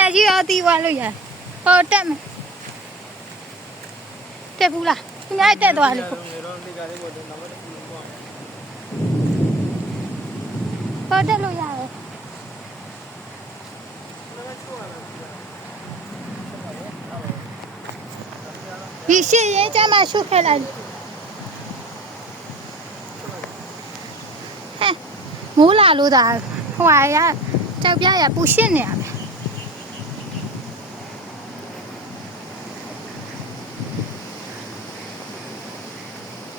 နာကြီးရောတီးသွားလို့ရဟောတက်မယ်တက်ဘူးလားသူများတက်သွားလို့ဟောတက်လို့ရတယ်ဒီရှင်းရင်ကျမရှုပ်ခဲ့လိုက်ဟဲ့မိုးလာလို့သာဟိုဟာရကြောက်ပြရပူရှင်းနေရမယ်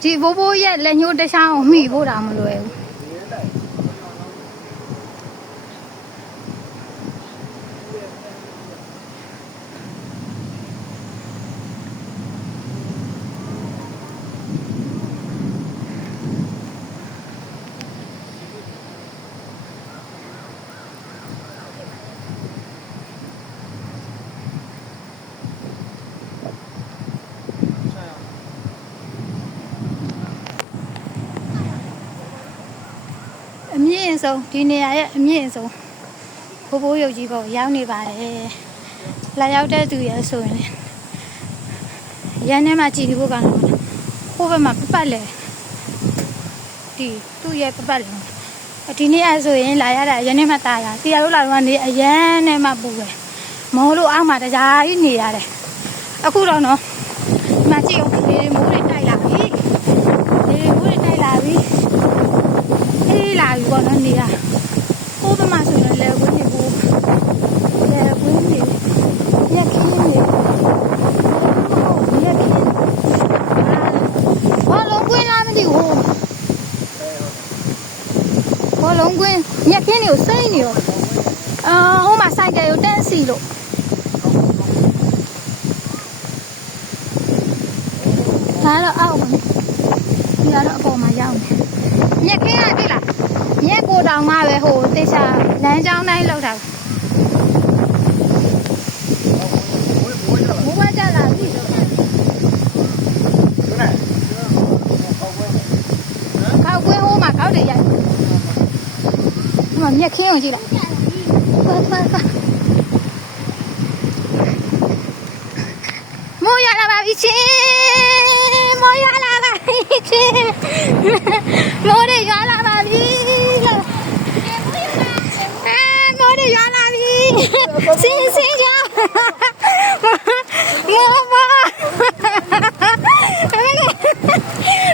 ဒီဘိုးဘိုးရဲ့လက်ညှိုးတစ်ချောင်းကိုမှီဖို့တာမလွယ်ဘူးအမြင့်ဆုံးဒီနေရာရဲ့အမြင့်ဆုံးဘိုးဘိုးရုပ်ကြီးပေါ့ရောက်နေပါတယ်လာရောက်တဲ့သူရဆိုရင်ရန်ထဲမှာကြည်နေဖို့ကတော့ဟိုဘက်မှာပတ်လေဒီသူ့ရဲ့ပတ်လေဒီနေ့အဆိုရင်လာရတာရန်ထဲမှာတာရတရားလို့လာတော့နေအရန်ထဲမှာပူပဲမောလို့အောက်မှာတရားကြီးနေရတယ်အခုတော့နော်ဒီမှာကြည့်အောင်ဒီမိုးတွေတိုက်လာပြီဒီမိုးတွေတိုက်လာပြီအေးလာပြီပေါ့နော်နေရဟိုဘက်မှာဆိုရင်လည်းဝင်းနေဘူးလည်းဝင်းနေရက်ခင်းနေရက်ခင်းဘာလုံးကွင်းလားမသိဘူးဘာလုံးကွင်းရက်ခင်းနေကိုစိမ့်နေရောဟိုမှာဆိုင်ကယ်ကိုတန်းစီလို့ဒါတော့အောက်မှာဒီကတော့အပေါ်မှာရောက်နေရက်ခင်းကတွေ့လားမြက်ကိုတောင်မှပဲဟိုတေချာလမ်းကြောင်းတိုင်းလောက်တာမိုးဝါကြလာပြီခောက်ကွင်းဟိုမှာခောက်တယ်ရိုက်ဒီမှာမြက်ခင်းအောင်ကြည့်လိုက်သွားမိုးရလာပါပြီချင်းမိုးရလာပါပြီချင်းမိုးရရွာလာပါပြီမိုးရရွာလာပြီစင်းကြောင်းမိုးပါ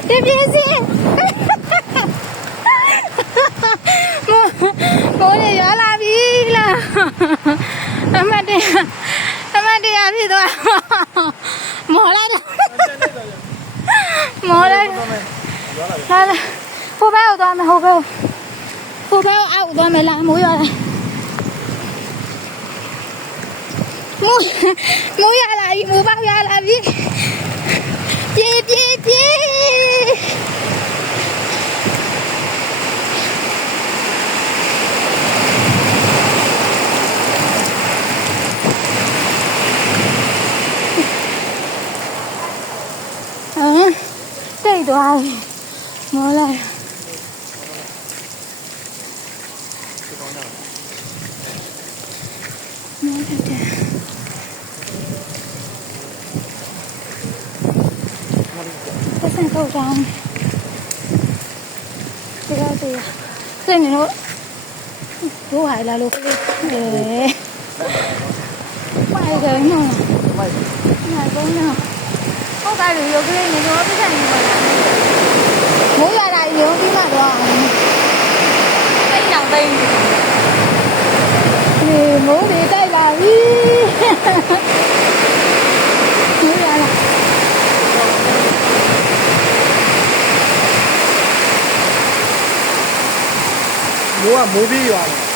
ဒီပြင်းစင်းမိုးရရွာလာပြီလားအမတ်တရားဖြစ်သွားမော်လိုက်မော်လိုက်လာလာဟိုဘက်ကိုသွားမယ်ဟိုဘက်အောက်သွားမယ်လားမိုးရွာလာမိုးရွာလာပြီမိုးပေါက်ရွာလာပြီပြေးတိတ်သွားပြီမောလိုက်ပတ်စံထုတ်ကောင်းတရားစိတ်နေတော့ဘိုးဟိုင်လာလို့မိုက်တယ်နော်ဟုတ်ကဲ့ရုပ်ကလေးနေတော့ပြတ်နေပါလားမိုးရတာရုံပြီးမှတော့တိတ်တောင်တိတ်ဒီမိုးတွေတိုက်လာပြီမိုးရလာမိုးကမိုးပြီးရွာတယ်